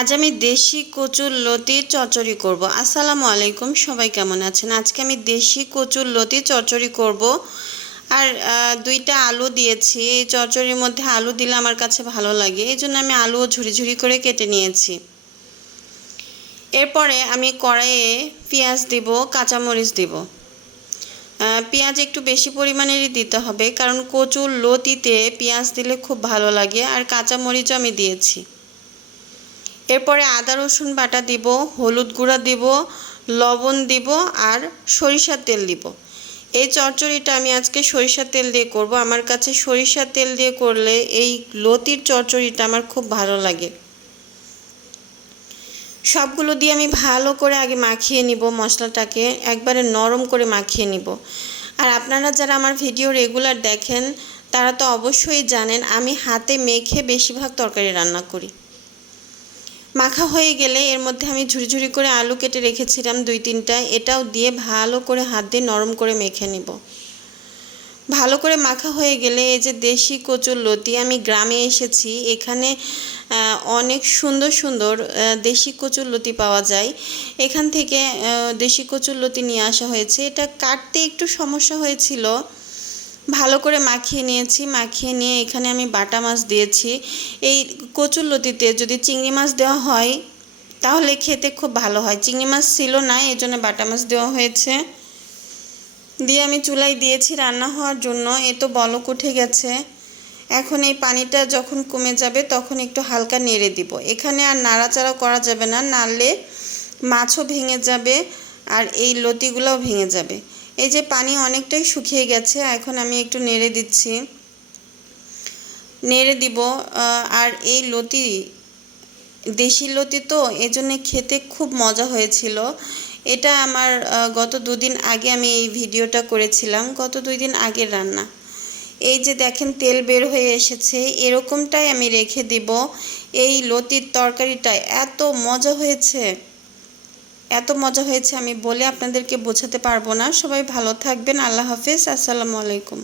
আজ আমি দেশি কচুর লতির চচ্চড়ি করব। আসসালামু আলাইকুম, সবাই কেমন আছেন? আজকে আমি দেশি কচুর লতির চচ্চড়ি করব। আর দুইটা আলু দিয়েছি। এই চচ্চড়ির মধ্যে আলু দিলে আমার কাছে ভালো লাগে, এই জন্য আমি আলুও ঝুরি ঝুরি করে কেটে নিয়েছি। এরপরে আমি কড়াইয়ে পেঁয়াজ দিব, কাঁচামরিচ দিব। পেঁয়াজ একটু বেশি পরিমাণেরই দিতে হবে, কারণ কচুর লতিতে পেঁয়াজ দিলে খুব ভালো লাগে। আর কাঁচামরিচও আমি দিয়েছি। এরপরে আদা রসুন বাটা দিব, হলুদ গুঁড়া দিব, লবণ দিব আর সরিষার তেল দিব। এই চচ্চড়িটা আমি আজকে সরিষার তেল দিয়ে করব। আমার কাছে সরিষার তেল দিয়ে করলে এই লতির চচ্চড়িটা আমার খুব ভালো লাগে। সবগুলো দিয়ে আমি ভালো করে আগে মাখিয়ে নিব, মশলাটাকে একবারে নরম করে মাখিয়ে নিব। আর আপনারা যারা আমার ভিডিও রেগুলার দেখেন তারা তো অবশ্যই জানেন আমি হাতে মেখে বেশিরভাগ তরকারি রান্না করি। মাখা হয়ে গেলে এর মধ্যে আমি ঝুরি ঝুরি করে আলু কেটে রেখেছিলাম 2-3টা, এটাও দিয়ে ভালো করে হাত দিয়ে নরম করে মেখে নিব। ভালো করে মাখা হয়ে গেলে এই যে দেশি কচুর লতি, আমি গ্রামে এসেছি, এখানে অনেক সুন্দর সুন্দর দেশি কচুর লতি পাওয়া যায়। এখান থেকে দেশি কচুর লতি নিয়ে আসা হয়েছে। এটা কাটতে একটু সমস্যা হয়েছিল। ভালো করে মাখিয়ে নিয়েছি। মাখিয়ে নিয়ে এখানে আমি বাটা মাছ দিয়েছি। এই কচুর লতিতে যদি চিংড়ি মাছ দেওয়া হয় তাহলে খেতে খুব ভালো হয়। চিংড়ি মাছ ছিল না, এই জন্য বাটা মাছ দেওয়া হয়েছে। দিয়ে আমি চুলায় দিয়েছি রান্না হওয়ার জন্য। এ তো বলক উঠে গেছে। এখন এই পানিটা যখন কমে যাবে তখন একটু হালকা নেড়ে দিব। এখানে আর নাড়াচাড়া করা যাবে না, নাড়লে মাছও ভেঙে যাবে আর এই লতিগুলোও ভেঙে যাবে। এই যে পানি অনেকটাই শুকিয়ে গেছে, এখন আমি একটু নেড়ে দিচ্ছি, নেড়ে দিব। আর এই লতি দেশি লতি তো, এজন্য খেতে খুব মজা হয়েছিল। এটা আমার গত 2 দিন আগে আমি এই ভিডিওটা করেছিলাম, গত 2 দিন আগের রান্না। এই যে দেখেন তেল বের হয়ে এসেছে, এরকমটাই আমি রেখে দিব। এই লতির তরকারিটা এত মজা হয়েছে, এত মজা হয়েছে আমি বলে আপনাদেরকে বোঝাতে পারবো না। সবাই ভালো থাকবেন। আল্লাহ হাফেজ। আসসালামু আলাইকুম।